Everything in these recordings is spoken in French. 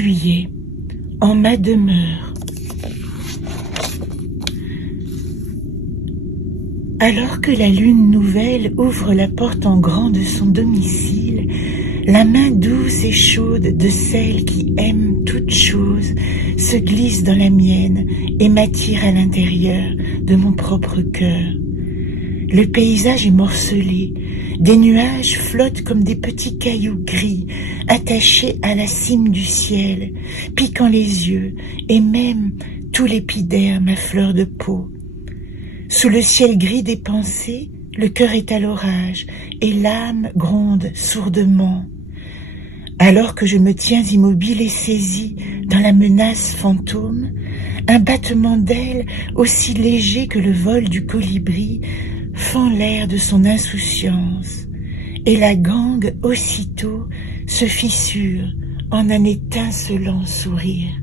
juillet, en ma demeure. Alors que la lune nouvelle ouvre la porte en grand de son domicile, la main douce et chaude de celle qui aime toute chose se glisse dans la mienne et m'attire à l'intérieur de mon propre cœur. Le paysage est morcelé, des nuages flottent comme des petits cailloux gris attachés à la cime du ciel, piquant les yeux et même tout l'épiderme à fleur de peau. Sous le ciel gris des pensées, le cœur est à l'orage et l'âme gronde sourdement. Alors que je me tiens immobile et saisie dans la menace fantôme, un battement d'ailes aussi léger que le vol du colibri fend l'air de son insouciance, et la gangue aussitôt se fissure en un étincelant sourire.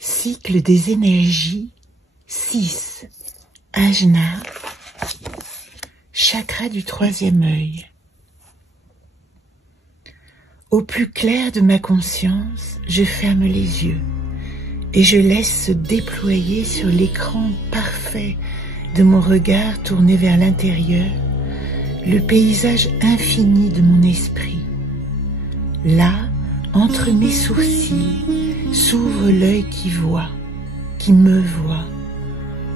Cycle des énergies 6. Ajna, chakra du troisième œil. Au plus clair de ma conscience, je ferme les yeux et je laisse se déployer sur l'écran parfait de mon regard tourné vers l'intérieur le paysage infini de mon esprit. Là, entre mes sourcils, s'ouvre l'œil qui voit, qui me voit,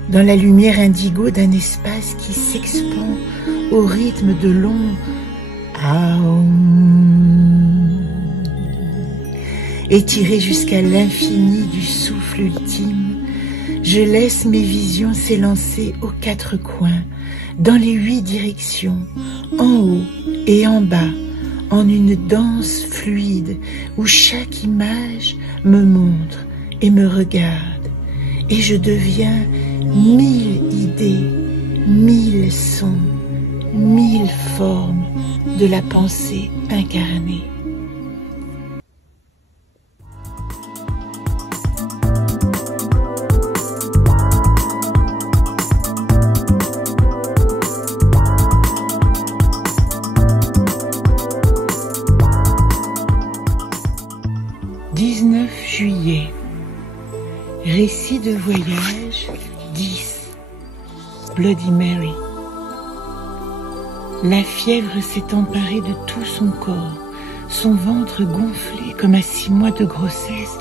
dans la lumière indigo d'un espace qui s'expand au rythme de longs Aum, étiré jusqu'à l'infini du souffle ultime. Je laisse mes visions s'élancer aux quatre coins, dans les 8 directions, en haut et en bas, en une danse fluide où chaque image me montre et me regarde, et je deviens 1000 idées, 1000 sons, 1000 formes de la pensée incarnée. Juillet. Récit de voyage 10. Bloody Mary. La fièvre s'est emparée de tout son corps. Son ventre gonflé comme à 6 mois de grossesse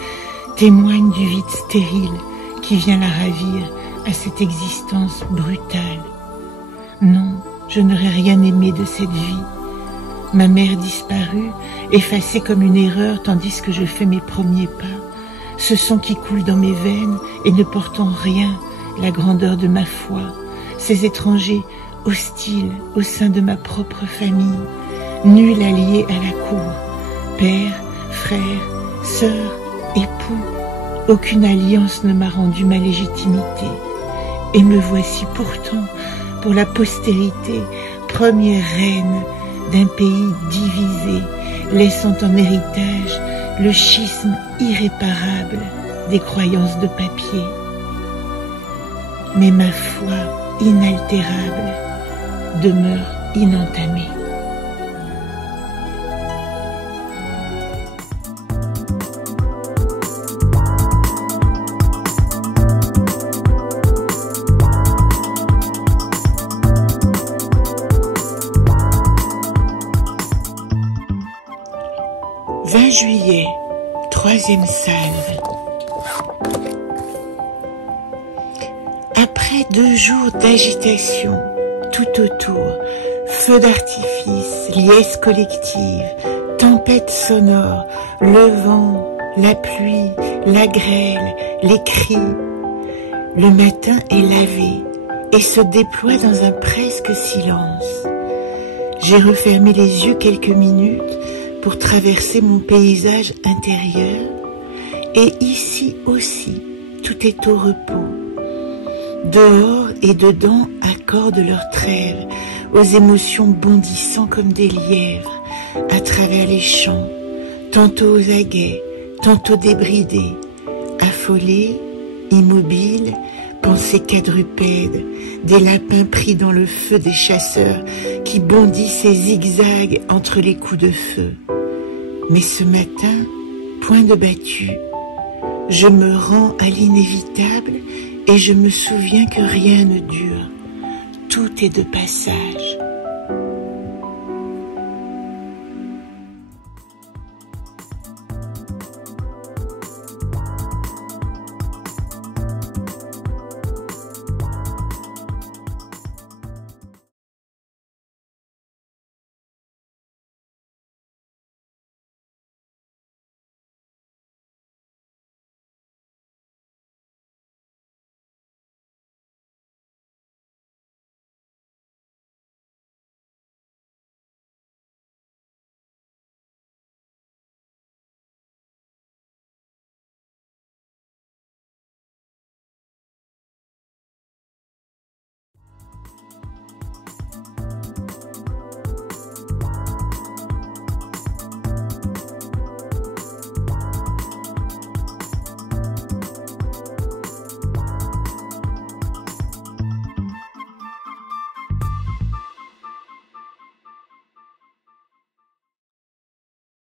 témoigne du vide stérile qui vient la ravir à cette existence brutale. Non, je n'aurais rien aimé de cette vie. Ma mère disparue, effacée comme une erreur tandis que je fais mes premiers pas. Ce sang qui coule dans mes veines et ne porte en rien la grandeur de ma foi. Ces étrangers hostiles au sein de ma propre famille. Nul allié à la cour. Père, frère, sœur, époux. Aucune alliance ne m'a rendu ma légitimité. Et me voici pourtant, pour la postérité, première reine d'un pays divisé, laissant en héritage le schisme irréparable des croyances de papier. Mais ma foi inaltérable demeure inentamée. Juillet, 3e salve. Après 2 jours d'agitation tout autour, feux d'artifice, liesse collective, tempête sonore, le vent, la pluie, la grêle, les cris, le matin est lavé et se déploie dans un presque silence. J'ai refermé les yeux quelques minutes pour traverser mon paysage intérieur, et ici aussi, tout est au repos. Dehors et dedans accordent leur trêve aux émotions bondissant comme des lièvres, à travers les champs, tantôt aux aguets, tantôt débridés, affolés, immobiles, pensées quadrupèdes, des lapins pris dans le feu des chasseurs qui bondissent et zigzaguent entre les coups de feu. Mais ce matin, point de battu. Je me rends à l'inévitable et je me souviens que rien ne dure. Tout est de passage.